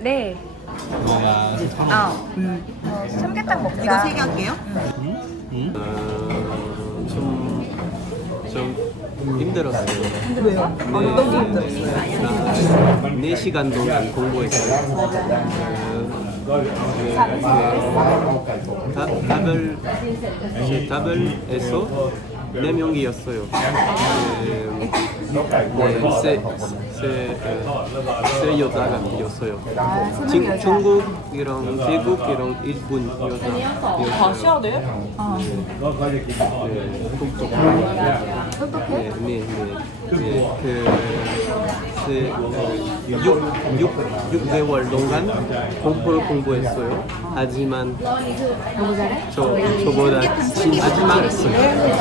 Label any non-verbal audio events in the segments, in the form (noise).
네. 어. 어, 삼계탕 먹자. 이거 세 개 할게요. 응? 어, 좀, 좀 힘들었어요. 왜요? 아, 너무 힘들었어요. 4시간 동안 공부했어요. 그, 그, 그, 답, 답을, 그 답을에서 4명이었어요. 그, 네, 세, 세, 어, 세 여자가였어요. 중, 중국 이랑 태국 이랑 일본 다 여자였어요. 쉬어야 돼요? 네, 똑똑해. 똑똑해? 네, 네, 네. 네, 그, 그, 그 6, 6, 6개월 동안 공포를 공부했어요. 하지만 너무 잘해? 저, 저보다 진, 하지만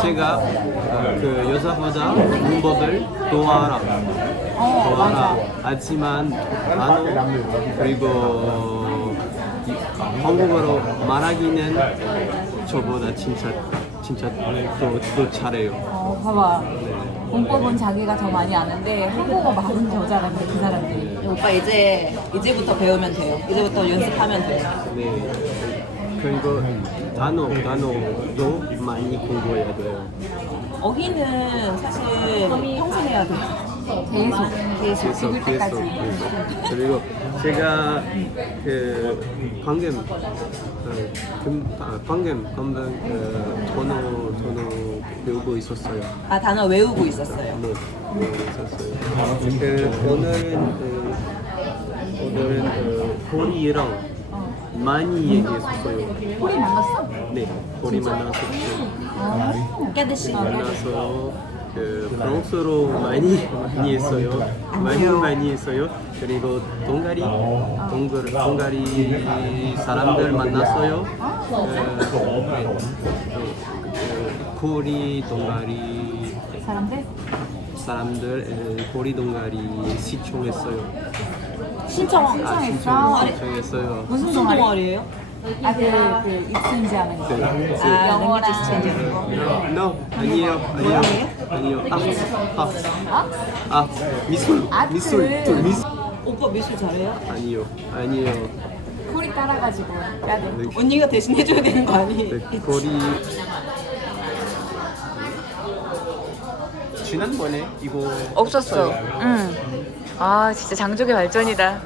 제가 어, 그 여자보다 문법을 도와라. 도와라. 하지만 단어 그리고 이- 한국어로 말하기는 저보다 진짜 진짜 더, 더 잘해요. 어, 봐봐. 문법은 자기가 더 많이 아는데 한국어 말은 더 잘하는데 그 사람들이. 오빠 이제 이제부터 배우면 돼요. 이제부터 연습하면 돼요. 네. 그리고 단어 단어도 많이 공부해야 돼요. 어휘는 사실 평생 해야 돼요. 계속, 계속 계속 죽을 계속 때까지. 계속 그리고 제가 그 방금 어, 금, 아, 방금 방금 어, 번호 번호 배우고 있었어요. 아 단어 외우고 있었어요. 네, 네 있었어요. 그 오늘은 어, 오늘은 어, 호리랑 많이 얘기했었어요. 꼬리 만났어? 네, 만났었고 깨듯이. 만나서 그 프랑스로 많이 (laughs) 많이 했어요. 많이 많이 했어요. 그리고 동가리 동글 동가리 사람들 만났어요. 그, 그, 코리 동가리 사람들? 사람들 에, 코리 동가리 시청했어요. 신청. 아, 신청했어? 신청, 신청했어요. 무슨 무슨 동아리? 동아리예요? 아, 그, 그, 익스인지 하는 거. 네. 아 영어랑 랭귀지 스탠드 하는 거. No, 아니에요, 아니에요, 아니요. 아, 아, 아, 미술, 아트. 미술, 또 미술. 오빠 미술 잘해요? 아니요, 아니에요. 꼬리 따라가지고 해야 돼. 네, 언니가 대신 해줘야 되는 거 아니에요? 네, 거리. 지난번에 이거 없었어. 응. 아, 진짜 장족의 발전이다.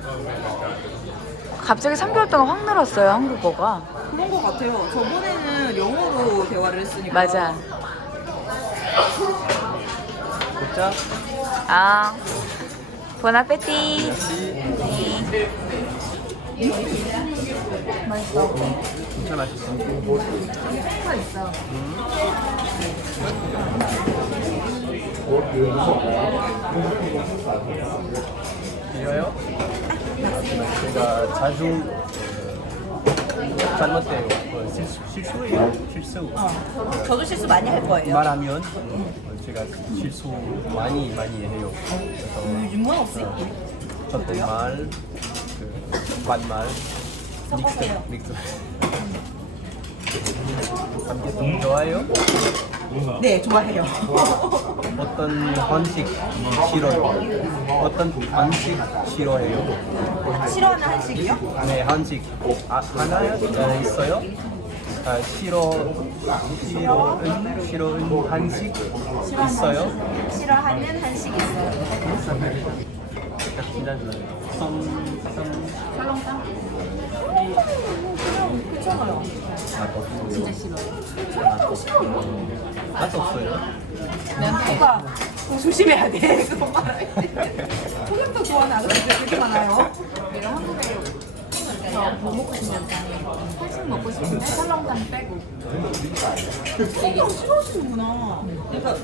갑자기 3개월 동안 확 늘었어요, 한국어가. 그런 거 같아요. 저번에는 영어로 대화를 했으니까. 맞아. 먹자. 아, 보나페티. 맛있어. 진짜 맛있어. 거 있어. 이거요? 제가 자주 어, 잘못돼요. 어, 실수, 실수예요. 실수. 저도 실수 많이 할 거예요. 말하면 어, 제가 실수 많이 많이 해요. 그래서 유머 없이. 존댓말, 그 반말, 믹스, 믹스. 삼계탕 좋아요? 네, 좋아해요. 어떤 한식 싫어요? 어떤 한식 싫어해요? 싫어하는 한식이요? 네, 한식 아, 하나 어, 있어요? 아, 싫어 싫어은 싫어은 한식 있어요? 싫어하는 한식 있어요. 기다려요. 썸, 썸. 괜찮아요. 진짜 싫어요. 맛 없어요. 오빠 조심해야 돼. (laughs) 그거 말할 때. 소금도 좋아하는 아저씨들 되게 많아요. 내가 한국에 저뭐 먹고 싶냐면 한식 먹고 싶은데 설렁탕 빼고. 소금 싫어하시는구나. 그러니까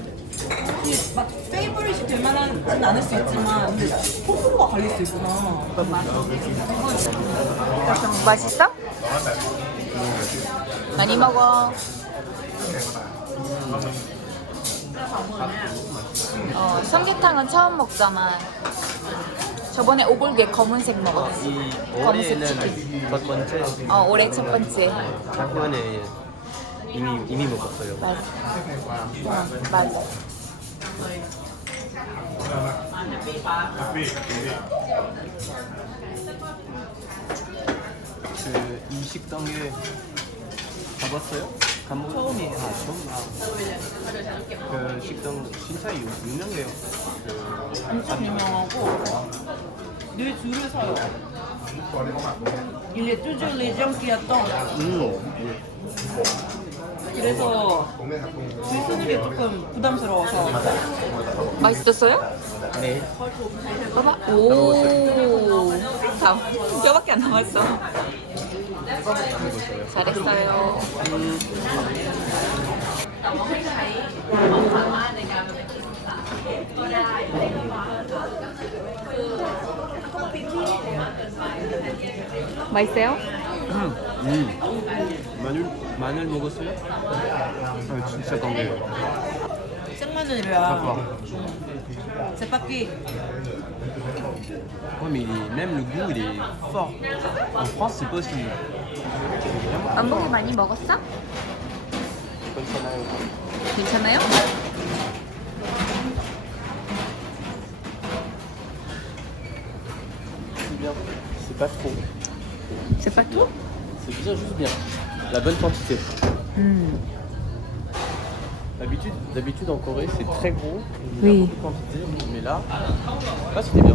이게 막 페이버릿이 될 만하진 않을 수 있지만 근데 호불호가 갈릴 수 있구나. 맛있어? 많이 먹어. 어, 삼계탕은 처음 먹잖아. 저번에 오골계 검은색 먹었어. 이 검은색 올해는 첫 번째 어, 올해 첫 번째. 작년에 이미 이미 먹었어요. 맞아. 어, 맞아. 그 이 식당에 가봤어요? 가본 처음이에요. 아, 처음. 아. 그 식당 진짜 유, 유명해요. 그 엄청 유명하고 늘 줄을 서요. Il est toujours les gens qui attendent. 음. 그래서 줄 서는 게 조금 부담스러워서 맛있었어요? 네. 봐봐. 오. 다음. 뼈밖에 안 남았어. 잘했어요. 맛있어요? 음. 마늘 마늘 먹었어요? 아 진짜 건강해요. 생마늘이랑 C'est pas cuit. Ouais, mais il est- même le goût il est fort. En France c'est pas aussi. 만복이 많이 먹었어? 괜찮아요. 괜찮아요? C'est bien. C'est pas trop. C'est pas tout? C'est bien juste bien. La bonne quantité. 음. D'habitude, d'habitude en Corée c'est très gros. Il y a Oui. beaucoup de quantité, mais là, là c'était bien.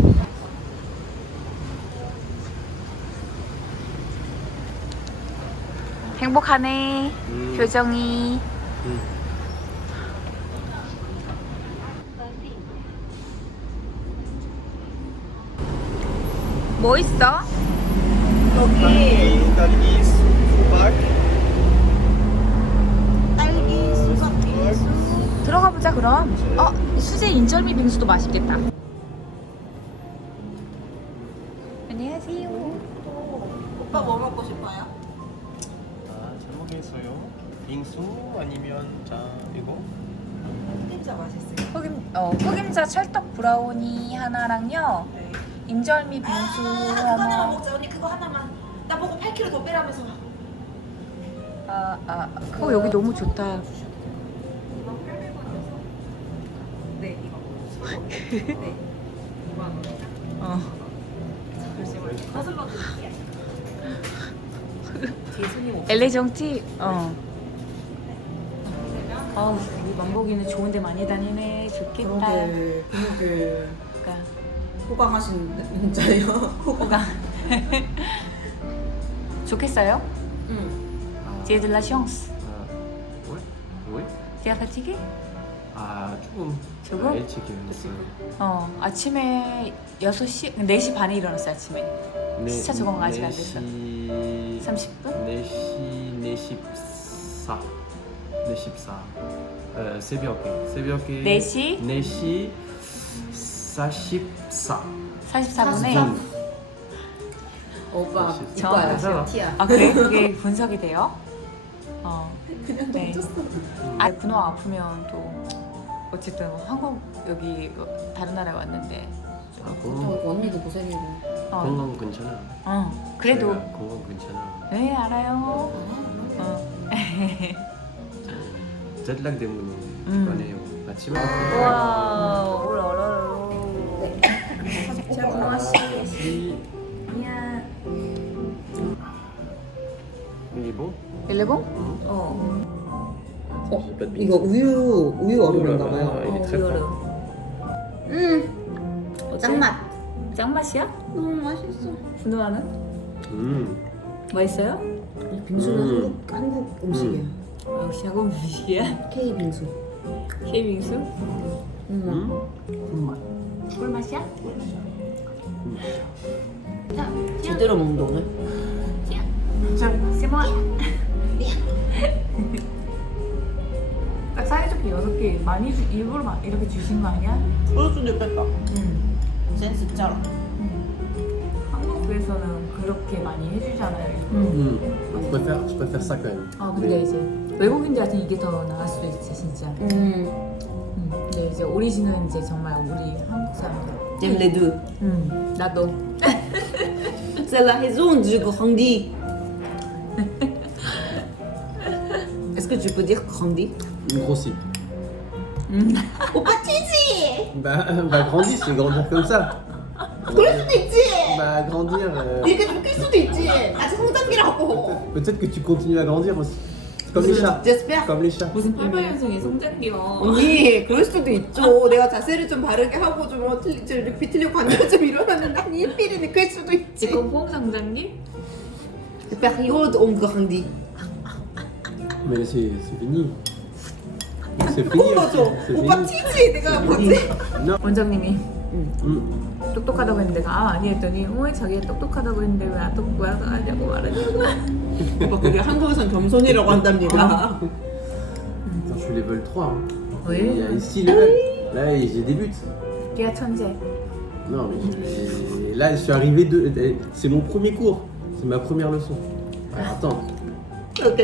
행복하네. 음. 표정이. 음. 뭐 있어? 여기 딸기 수박. 딸기 수박 빙수. 들어가 보자 그럼. 어 수제 인절미 빙수도 맛있겠다. 안녕하세요. 오빠 뭐 먹고 싶어요? 아, 잘 먹겠어요. 빙수 아니면 자 이거. 진짜 맛있어요. 흑임 어 흑임자 찰떡 브라우니 하나랑요. 네. 인절미 빙수 아, 그거 하나만 하나. 먹자. 언니 그거 하나만. 나보고 8kg 더 빼라면서. 아, 아, 어 여기 너무 좋다. 네. 2만 원. 어. 거슬러 드릴게요. 없어. 엘레정티. 어. 아, 우리 만복이는 좋은 데 많이 다니네. 좋겠다. 그러게, 그러게. 그러니까 호강하신 문자예요. (laughs) 호가. (laughs) 좋겠어요? 응. La chance. 아, 왜? 왜? Es fatigué? 아 조금. 조금? 일찍 일어났어요. 어, 아침에 6시, 4시 반에 일어났어, 아침에. 네, 시차 적응 아직 안 됐어. 4시 30분? 4시 4시 4시 어, 새벽에 새벽에 4시? 4시 44 44분에. 오빠, 정확하죠? 티야. 아, 그래? 그게 분석이 돼요? 어. 그냥 네. 아, 분호 아프면 또, 어쨌든 한국, 여기 다른 나라에 왔는데. 아, 건강, 언니도 고생이고 어, 건강 괜찮아 어. 그래도. 건강 괜찮아 네, 알아요. 어. 제트락 때문에 음. 피곤해요 아침에 와, 올 얼어요. 제가 고마시. 미안. 뭐? 일레봉? 어. 어, 이거 우유 우유 얼음인가 아, 봐요 이게 어, fort. 음? 짱맛 짱맛이야? 너무 맛있어 분호하는? 음. 맛있어요? 이 빙수는 음. 한국, 한국 음식이야 역시 한국 음식이야? K 빙수 케이빙수? 음. 음. 꿀맛이야? 제대로 먹는다 오늘 세모 딱사 이좋게 여섯 개 많이 주, 일부러 막 이렇게 주신 거 아니야? 소주도 뺐다. 응. 센스 쩔어. 한국에서는 그렇게 많이 해주잖아요. 일부러. 음. Je préfère, je préfère ça quand même. 아 근데 이제 외국인들한테 이게 더 나을 수도 있지 진짜. 음 음. 근데 이제 오리진은 이제 정말 우리 한국 사람들. J'aime les deux 음. 나도. C'est la raison du grandi Est-ce que tu peux dire grandi Une grosse 오빠 치즈 Bah, bah grandir, c'est grandir comme ça. 그럴 수도 있지. Bah grandir. euh, 이렇게 좀클 수도 있지. 아직 성장기라고. Peut-être que tu continues à grandir aussi. Comme les chats. J'espère. Comme les chats. 무슨 88년생이 성장기야. 언니 그럴 수도 있죠. 내가 자세를 좀 바르게 하고 좀 어, 틀리, 좀 이렇게 비틀리고 앉아 좀 이러면은 난 일필이는 클 수도 있지. 지금 폼 성장기? Période on grandit. Mais c'est c'est fini. 맞아. C'est 오빠. 티지 내가 뭐지? Non. 원장님이 Mm. 똑똑하다고 했는데 아 아니 했더니 어 자기가 똑똑하다고 했는데 왜안 똑똑하다고 하냐고 말하냐고. 오빠 그게 한국에선 겸손이라고 한답니다. Attends, je suis level 3. hein. Oui. Il y a 6 levels. Là, j'ai des buts. 걔가 천재. Non, mais j'ai- là, je suis arrivé de. C'est mon premier cours. C'est ma première leçon. Alors, attends. Ok.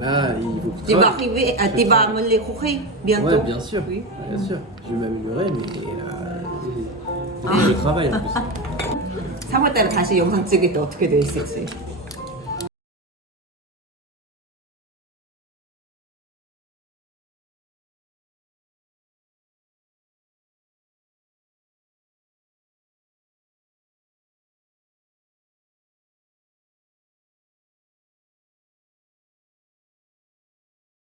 Là, il que Tu vas arriver tu vas me les courir bientôt. Ouais, bien sûr. Oui. Bien sûr. Je vais m'améliorer, mais. Euh, je travaille en plus. 3월달에 다시 영상 찍을 때 어떻게 돼 있을지.